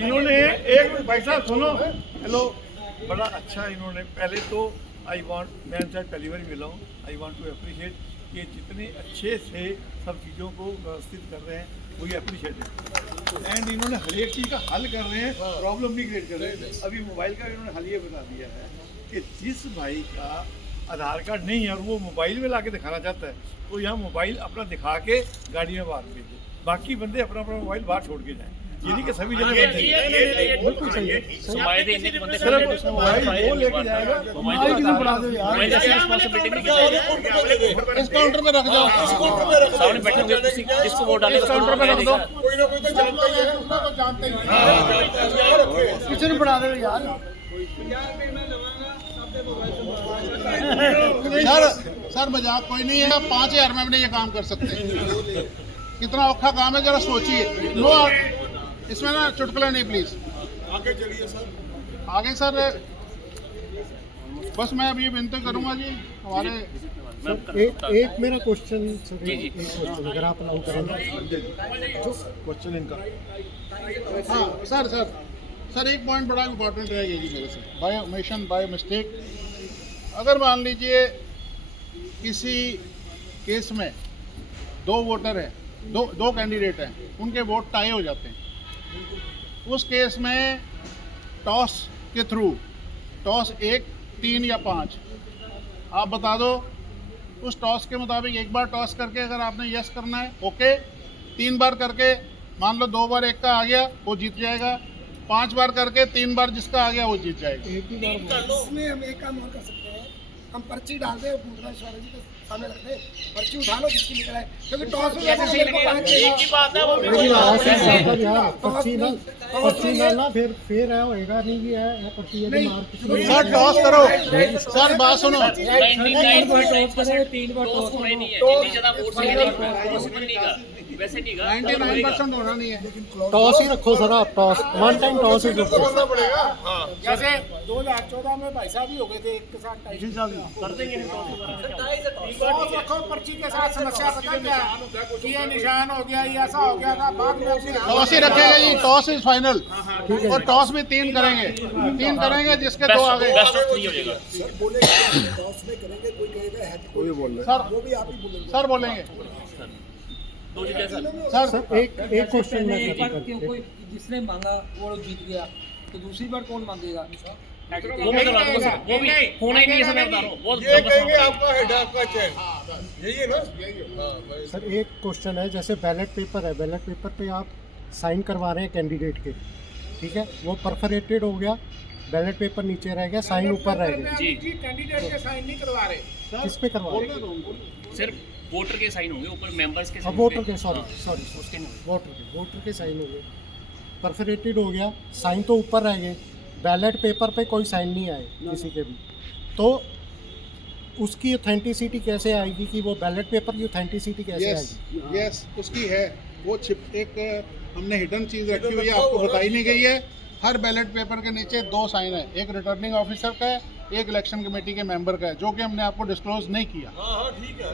इन्होंने एक भाई साहब सुनो, हेलो, बड़ा अच्छा इन्होंने पहले तो मैं इनसे पहली बार मिला हूँ, आई वांट टू अप्रिशिएट कि जितने अच्छे से सब चीज़ों को व्यवस्थित कर रहे हैं, वही अप्रिशिएट है। एंड इन्होंने हर एक चीज़ का हल कर रहे हैं, प्रॉब्लम नहीं क्रिएट कर रहे हैं। अभी मोबाइल का इन्होंने हल ये बता दिया है कि जिस भाई का आधार कार्ड नहीं है और वो मोबाइल में लाके दिखाना चाहता है, तो यहाँ मोबाइल अपना दिखा के गाड़ी में बाहर भेजे, बाकी बंदे अपना अपना मोबाइल बाहर छोड़ के जाएं। ये नहीं कि सभी जगह बिल्कुल सही है। मोबाइल देने के बंदे सिर्फ मोबाइल वो लेके जाएगा, मोबाइल किसी बढ़ा दो यार। मोबाइल जैसी रिस्पांसिबिलिटी नहीं की इस काउंटर में रख जाओ, सामने बैठे होंगे जिसको वोट डाले काउंटर में रख दो। कोई ना कोई तो जानता ही है, उसको तो जानते ही। किसी ने बढ़ा दे यार। सर मजाक कोई नहीं है, 5000 में अपने ये काम कर सकते हैं। कितना औखा काम है, जरा सोचिए। नो, इसमें ना चुटकुला नहीं प्लीज। आगे चलिए सर। आगे सर, बस मैं अब ये विनती करूंगा जी हमारे एक मेरा क्वेश्चन सर, जी, एक क्वेश्चन अगर आप अलाउ करेंगे क्वेश्चन इनका। हाँ सर एक पॉइंट बड़ा इम्पोर्टेंट है ये जी मेरे से, बाय ओमिशन बाय मिस्टेक। अगर मान लीजिए किसी केस में दो वोटर हैं, दो कैंडिडेट हैं, उनके वोट टाई हो जाते हैं, उस केस में टॉस के थ्रू, टॉस 1, 3 या 5, आप बता दो। उस टॉस के मुताबिक एक बार टॉस करके अगर आपने यस करना है ओके, 3 बार करके मान लो 2 बार एक का आ गया वो जीत जाएगा, 5 बार करके 3 बार जिसका आ गया वो जीत जाएगा। इसमें हम एक काम और कर सकते हैं, हम पर्ची डाल दें, भूतनाथ जी के सामने रख दें, पर्ची उठा लो जिसकी निकल आए, क्योंकि टॉस में मेरे को 5 एक ही बात है वो भी पर्ची डालना फिर है होएगा नहीं भी है पर्ची ये मार सर टॉस करो, सर बात सुनो, 99% होना नहीं है। टॉस ही रखो सर, आप टॉस वन टाइम टॉस ही रखो। जैसे 2014 में भाई साहब भी हो गए थे एक के साथ टाई। कर देंगे टॉस रखो पर्ची के साथ, समस्या पता क्या है कि ये निशान हो गया, ये ऐसा हो गया था, बाद में टॉस ही रखेगा जी, टॉस इज फाइनल, और टॉस भी 3 करेंगे, 3 करेंगे जिसके 2 आ गए। बेस्ट ऑफ 3 हो जाएगा। सर बोलेंगे दो चीजें सर। सर एक क्वेश्चन कोई जिसने मांगा वो जीत गया तो दूसरी बार कौन मांगेगा? वो मैं बता रहा हूँ, वो भी होना ही नहीं है, मैं बता रहा हूँ। बहुत ये कहेंगे आपका हेड आपका चेन, यही है ना? हाँ, सर एक क्वेश्चन है, जैसे बैलेट पेपर है, बैलेट पेपर पे आप साइन करवा रहे हैं कैंडिडेट के, ठीक है, वो परफोरेटेड हो गया, बैलेट पेपर नीचे रह गया, साइन ऊपर रह गया जी, कैंडिडेट के साइन नहीं करवा रहे, किस पे करवा रहे हैं? सिर्फ वोटर के साइन होंगे, ऊपर मेंबर्स के साइन वोटर के, सॉरी उसके नहीं। वोटर के साइन हो गए, परफोरेटेड हो गया, साइन तो ऊपर रह गए, बैलेट पेपर पे कोई साइन नहीं आए किसी के भी, तो उसकी ऑथेंटिसिटी कैसे आएगी कि वो बैलेट पेपर की ऑथेंटिसिटी कैसे आएगी? यस उसकी है, वो एक हमने हिडन चीज़ रखी हुई है, आपको बताई नहीं गई है। हर बैलेट पेपर के नीचे 2 साइन है, एक रिटर्निंग ऑफिसर का है, एक इलेक्शन कमेटी के मेंबर का है, जो कि हमने आपको डिस्क्लोज नहीं किया।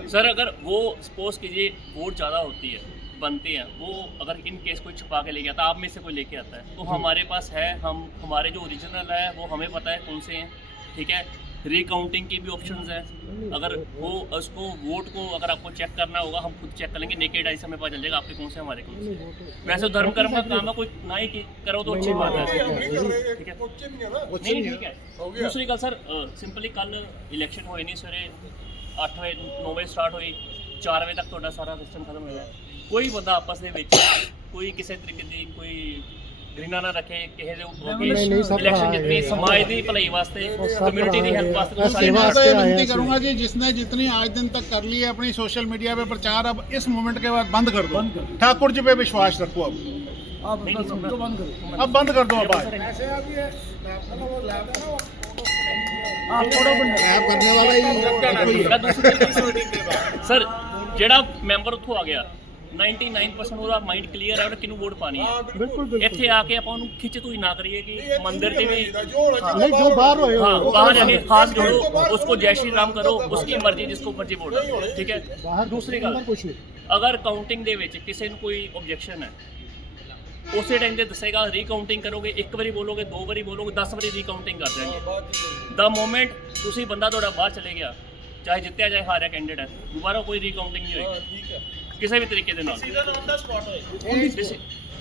सर अगर वो सपोज कीजिए वोट ज़्यादा होती है, बनते हैं, वो अगर इन केस कोई छुपा के लेके आता, आप में से कोई लेके आता है, तो हमारे पास है, हमारे जो ओरिजिनल है वो हमें पता है कौन से हैं, ठीक है। रिकाउंटिंग की भी ऑप्शंस हैं, अगर वो उसको वोट को अगर आपको चेक करना होगा, हम खुद चेक कर लेंगे, नेकेड आई से हमें पता चल जाएगा आपके कौन से हमारे कौन से। वैसे धर्म कर्म का काम है, कोई ना ही करो तो अच्छी बात है, ठीक है। नहीं ठीक है। दूसरी गल सर, सिंपली कल इलेक्शन होए नहीं, सवेरे 8 बजे 9 बजे स्टार्ट हुई, 4 बजे तक ਤੁਹਾਡਾ ਸਾਰਾ ਸਿਸਟਮ ਖਤਮ ਹੋ ਗਿਆ। ਕੋਈ ਬੰਦਾ ਆਪਸ ਦੇ ਵਿੱਚ ਕੋਈ ਕਿਸੇ ਤਰੀਕੇ ਦੀ ਕੋਈ घृणा ना रखे, कहे इलेक्शन जितनी समाज की भलाई वास्ते, कम्युनिटी की हेल्प वास्ते। मैं विनती करूंगा जी, जिसने जितनी आज दिन तक कर ली है अपनी सोशल मीडिया पे प्रचार, अब इस मोमेंट के बाद बंद कर दो। ठाकुर जी पे विश्वास रखो, अब बंद कर दो। अब करने वाला सर ਜਿਹੜਾ ਮੈਂਬਰ ਉੱਥੋਂ ਆ ਗਿਆ 99% ਉਹਦਾ ਮਾਈਂਡ ਕਲੀਅਰ ਹੈ ਉਹਨੇ ਕਿਹਨੂੰ ਵੋਟ ਪਾਣੀ ਹੈ। ਬਿਲਕੁਲ ਇੱਥੇ ਆ ਕੇ ਆਪਾਂ ਉਹਨੂੰ ਖਿੱਚ ਤੂੰ ਨਾ ਕਰੀਏ ਕਿ मंदिर से भी नहीं, जो बाहर होए हाँ, बाहर जाके हाथ जोड़ो, उसको जय श्री राम करो, उसकी मर्जी जिसको मर्जी वोट दो, ठीक है। दूसरी गल, अगर काउंटिंग ਦੇ ਵਿੱਚ ਕਿਸੇ ਨੂੰ ਕੋਈ ਆਬਜੈਕਸ਼ਨ ਹੈ, ਉਸੇ ਟਾਈਮ ਤੇ ਦੱਸੇਗਾ, ਰੀਕਾਊਂਟਿੰਗ ਕਰੋਗੇ, 1 ਵਾਰੀ ਬੋਲੋਗੇ, 2 ਵਾਰੀ ਬੋਲੋਗੇ, 10 ਵਾਰੀ ਰੀਕਾਊਂਟਿੰਗ ਕਰ ਦੇਣਗੇ। ਦਾ ਮੋਮੈਂਟ ਤੁਸੀਂ ਬੰਦਾ ਤੁਹਾਡਾ ਬਾਹਰ ਚਲੇ ਗਿਆ, ਚਾਹੇ ਜਿੱਤਿਆ ਚਾਹੇ ਹਾਰਿਆ ਕੈਂਡੀਡੇਟ ਹੈ, ਦੁਬਾਰਾ ਕੋਈ ਰੀकाउंटिंग नहीं होगी किसी भी तरीके से।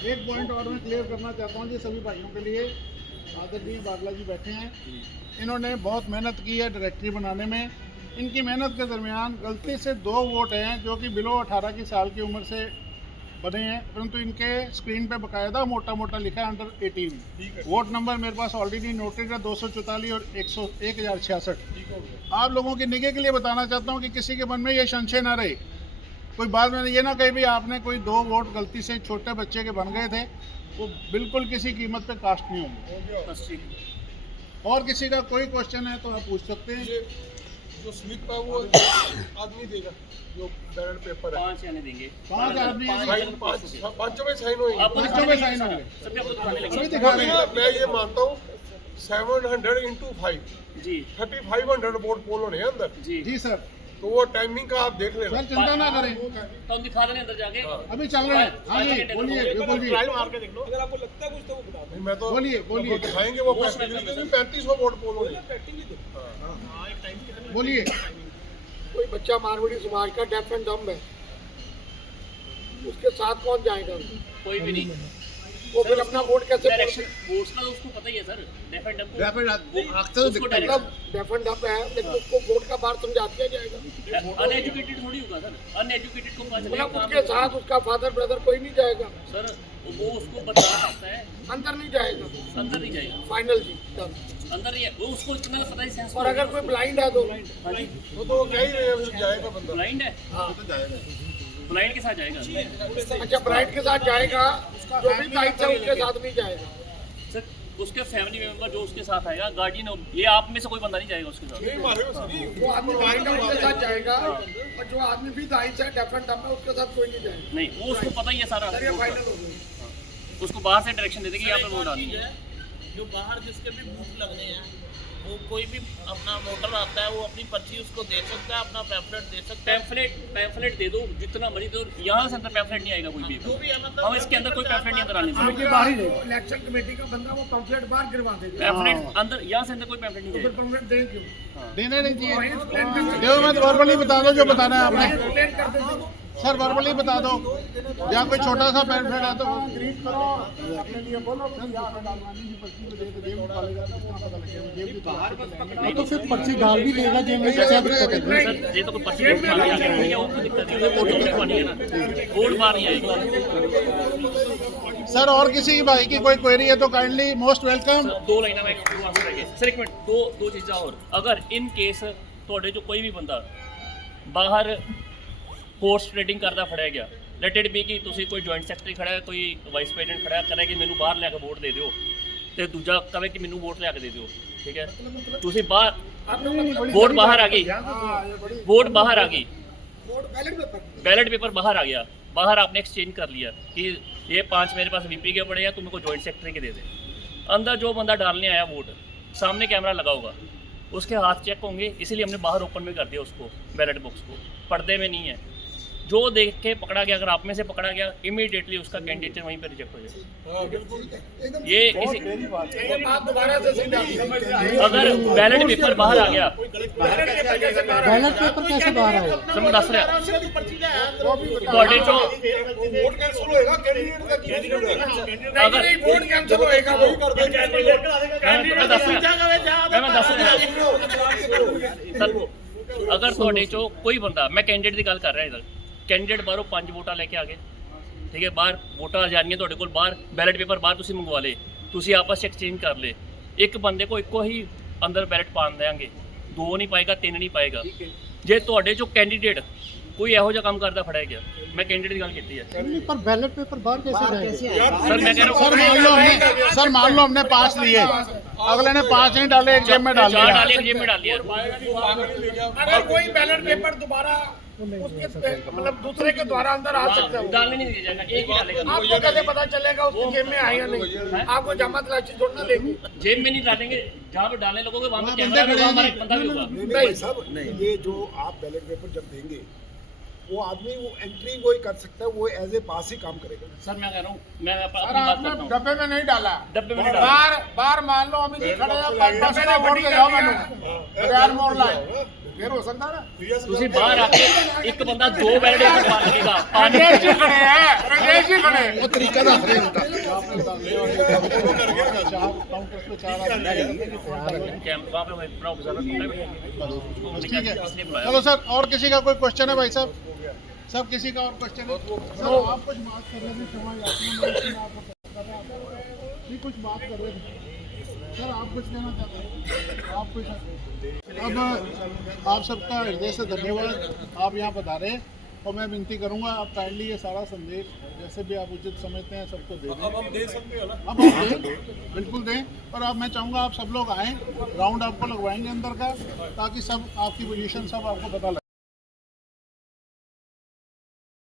एक पॉइंट और मैं क्लियर करना चाहता हूँ जी सभी भाइयों के लिए। आदरणीय बागला जी बैठे हैं, इन्होंने बहुत मेहनत की है डायरेक्टरी बनाने में। इनकी मेहनत के दरमियान गलती से 2 वोट हैं जो कि बिलो 18 की साल की उम्र से बने हैं, परंतु इनके स्क्रीन पे बकायदा मोटा मोटा लिखा है अंडर 18। वोट नंबर मेरे पास ऑलरेडी नोटेड है 244 और 1066। आप लोगों की निगाह के लिए बताना चाहता हूँ कि किसी के मन में ये संशय ना रहे, कोई बाद में ये ना कहे भी आपने कोई 2 वोट गलती से छोटे बच्चे के बन गए थे, वो बिल्कुल किसी कीमत पे कास्ट नहीं होंगे। और किसी का कोई क्वेश्चन है तो आप पूछ सकते हैं। जो स्लिप है वो आदमी देगा, जो बैलेट पेपर है 5 आने देंगे, 5 आदमी पांचों में साइन होंगे, पांचों में साइन होंगे। मैं ये मानता हूँ 700 into 5 जी 3500 वोट पोल होने हैं अंदर। जी जी सर। तो वो टाइमिंग का आप देख लेना। सर चिंता ना करें, तो हम दिखा देंगे अंदर जाके। अभी चल रहे हैं। हाँ जी बोलिए विपुल जी, अगर आपको लगता है कुछ तो वो बता नहीं, मैं तो बोलिए बोलिए वो दिखाएंगे वो 3500 वोट पोल होने हैं। बोलिए। कोई बच्चा मारवाड़ी समाज का डेफ एंड डम्ब है, उसके साथ कौन जाएगा? कोई भी नहीं। वो फिर अपना वोट कैसे डायरेक्शन वोट्स का तो उसको पता ही है सर। डेफ एंड डम्ब उसको मतलब डायरेक्शन डेफ एंड डम्ब है, लेकिन उसको वोट का बार समझा दिया जाएगा। अनएजुकेटेड थोड़ी होगा सर। अनएजुकेटेड को पता मतलब चलेगा उसके साथ उसका फादर ब्रदर कोई नहीं जाएगा, सर। वो उसको बता सकता है, अंदर नहीं जाएगा, अंदर नहीं जाएगा। फाइनल जी done। अंदर नहीं है वो, उसको इतना पता ही सेंस। और अगर कोई ब्लाइंड है तो हाँ जी तो कह ही रहे हैं जाएगा बंदा। ब्लाइंड है, ब्लाइंड के साथ जाएगा अच्छा ब्राइड के साथ जाएगा, जो भी ब्लाइंड है उसके साथ नहीं जाएगा। सर। उसके फैमिली मेंबर जो उसके साथ आएगा, गार्डियन, ये आप में से कोई बंदा नहीं जाएगा उसके साथ। वो आदमी ब्लाइंड है उसके साथ जाएगा, और जो आदमी भी दाइंस है डेफ एंड डम्ब है उसके साथ कोई नहीं जाएगा। नहीं, वो उसको पता ही है सारा। सर ये फाइनल हो गई। उसको बाहर से डायरेक्शन दे देगी यहाँ पे वोट डालनी है। जो बाहर जिसके भी बूथ लगने हैं, वो कोई भी अपना वोटर आता है, वो अपनी पर्ची उसको दे सकता है, अपना पैम्फलेट दे सकता है। पैम्फलेट दे दो जितना मर्जी दो। यहाँ से अंदर पैम्फलेट नहीं आएगा कोई भी। जो भी है मतलब हम इसके अंदर कोई पैम्फलेट नहीं अंदर आने देंगे। आपके बाहर ही इलेक्शन कमेटी का बंदा वो पंफलेट बाहर गिरवा देगा। पैम्फलेट अंदर, यहाँ से अंदर कोई पैम्फलेट नहीं फिर जाएगा। पंफलेट दें क्यों? देने नहीं चाहिए। एक्सप्लेन कर जो मैं वर्बली बता दो जो बताना है आपने। एक्सप्लेन कर देते। सर वर्बली बता दो, या कोई छोटा सा पैम्फलेट है तो अपने लिए बोलो नहीं तो फिर पर्ची डाल भी देगा जेब में। सर ये तो कोई पर्ची वोट मांग के आगे वो कोई दिक्कत नहीं है। वोट नहीं पानी है ना, वोट बाहर नहीं आएगी। सर और किसी भाई की कोई क्वेरी है तो काइंडली मोस्ट वेलकम। दो लाइना में आंसर है सर। एक मिनट, दो चीज़ां और। अगर इन केस ਤੁਹਾਡੇ जो कोई भी बंदा बाहर पोस्ट ट्रेडिंग करता फड़ਿਆ ਗਿਆ, ਲੈਟ ਇਟ ਬੀ ਕਿ ਤੁਸੀਂ ਕੋਈ ਜੁਆਇੰਟ ਸੈਕਟਰੀ ਖੜਾ ਹੈ, ਕੋਈ ਵਾਈਸ ਪ੍ਰੈਜ਼ੀਡੈਂਟ ਖੜਾ ਕਰੇ ਕਿ ਮੈਨੂੰ ਬਾਹਰ ਲੈ ਕੇ ਵੋਟ ਦੇ ਦਿਓ, ਤੇ ਦੂਜਾ ਕਹੇ ਕਿ ਮੈਨੂੰ ਵੋਟ ਲੈ ਕੇ ਦੇ ਦਿਓ, ਠੀਕ ਹੈ। ਤੁਸੀਂ ਬਾਹਰ ਵੋਟ ਬਾਹਰ ਆ ਗਈ, वोट बाहर आ गई, बैलेट पेपर बाहर आ गया, बाहर आपने एक्सचेंज कर लिया कि ये 5 मेरे पास वीपी के पड़े हैं, तुम को जॉइंट सेक्रेटरी के दे दे। अंदर जो बंदा डालने आया वोट, सामने कैमरा लगा होगा, उसके हाथ चेक होंगे, इसीलिए हमने बाहर ओपन में कर दिया उसको, बैलेट बॉक्स को, पर्दे में नहीं है। जो देख के पकड़ा गया, अगर आप में से पकड़ा गया, इमीडिएटली उसका कैंडिडेट वहीं पर रिजेक्ट हो जाएगा। ये अगर बैलेट पेपर बाहर आ गया, बैलेट पेपर कैसे बाहर आएगा? सर मैं दस रहा ਤੁਹਾਡੇ ਚੋਂ वोट कैंसिल होएगा, कैंडिडेट का की जरूरत है। अगर वोट कैंसिल होएगा वो मैं दस रहा सर, अगर ਤੁਹਾਡੇ ਚੋਂ ਕੋਈ ਬੰਦਾ, ਮੈਂ ਕੈਂਡੀਡੇਟ ਦੀ ਗੱਲ ਕਰ ਰਿਹਾ ਇਧਰ, ਕੈਂਡੀਡੇਟ ਬਾਹਰੋਂ 5 ਵੋਟਾਂ ਲੈ ਕੇ ਆ ਗਏ, ਠੀਕ ਹੈ, ਬਾਹਰ ਵੋਟਾਂ ਆ ਜਾਣੀਆਂ ਤੁਹਾਡੇ ਕੋਲ, ਬਾਹਰ ਬੈਲਟ ਪੇਪਰ ਬਾਹਰ ਤੁਸੀਂ ਮੰਗਵਾ ਲਏ, ਤੁਸੀਂ ਆਪਸ 'ਚ ਐਕਸਚੇਂਜ ਕਰ ਲਏ, ਇੱਕ ਬੰਦੇ ਕੋ ਇੱਕੋ ਹੀ ਅੰਦਰ ਬੈਲਟ ਪਾਣ ਦੇਾਂਗੇ, 2 ਨਹੀਂ ਪਾਏਗਾ, 3 ਨਹੀਂ ਪਾਏਗਾ। ਜੇ ਤੁਹਾਡੇ ਚੋਂ ਕੈਂਡੀਡੇਟ कोई ਇਹੋ ਜਿਹਾ ਕੰਮ ਕਰਦਾ ਫੜਿਆ ਗਿਆ, मैं कैंडिडेट की गल की है। पर बैलेट पेपर बाहर कैसे जाएगा? सर मैं कह रहा हूँ, सर मान लो हमने 5 लिए, अगले ने 5 नहीं डाले, एक जेब में डाल 4 दिया। डाले, एक जेब में डाल दिया। अगर कोई बैलेट पेपर दोबारा उसके मतलब दूसरे के द्वारा अंदर आ सकता है, डालने नहीं दिया जाएगा, एक ही डालेगा। आपको कैसे पता चलेगा उसकी जेब में आएगा नहीं? आपको जमा तलाशी थोड़ा ना लेंगे, जेब में नहीं डालेंगे, जहाँ पे डालने लगोगे वहाँ पे कैमरा भी होगा, हमारा एक बंदा भी होगा। नहीं नहीं, ये जो आप बैलेट पेपर जब देंगे वो आदमी वो एंट्री वही कर सकता है, वो एज ए पास ही काम करेगा। सर मैं कह रहा हूँ, मैं अपनी सर बात आपने करता हूँ, डब्बे में नहीं डाला, डब्बे में नहीं डाला। बार मान लो अभी खड़े हैं, डब्बे ने वोट के जाओ मैंने यार मोड़ लाए, फिर हो सकता ना। ਤੁਸੀਂ ਬਾਹਰ ਆ ਕੇ ਇੱਕ ਬੰਦਾ 2 ਬੈਲਟ ਪੇपर ਪਾ ਲੇਗਾ, 5 प्रदेश ही खड़े हैं, प्रदेश ही खड़े हैं। वो तरीका दस रहे हैं कैमरा वहाँ पे अपना ऑफिसर ठीक है। चलो सर, और किसी का कोई क्वेश्चन है भाई साहब? सब किसी का और क्वेश्चन है? सर आप कुछ बात कर रहे थे, क्षमा याचिका में आपको कर रहा था, नहीं कुछ बात कर रहे थे सर, आप कुछ कहना चाहते हैं? आप कुछ, अब आप सबका हृदय से धन्यवाद, आप यहाँ पधारे, और मैं विनती करूंगा आप काइंडली ये सारा संदेश जैसे भी आप उचित समझते हैं सबको दे दें। अब हम दे सकते हैं ना? अब आप दें, बिल्कुल दें, और अब मैं चाहूँगा आप सब लोग आएँ, राउंड आपको लगवाएंगे अंदर का, ताकि सब आपकी पोजीशन सब आपको पता लगे।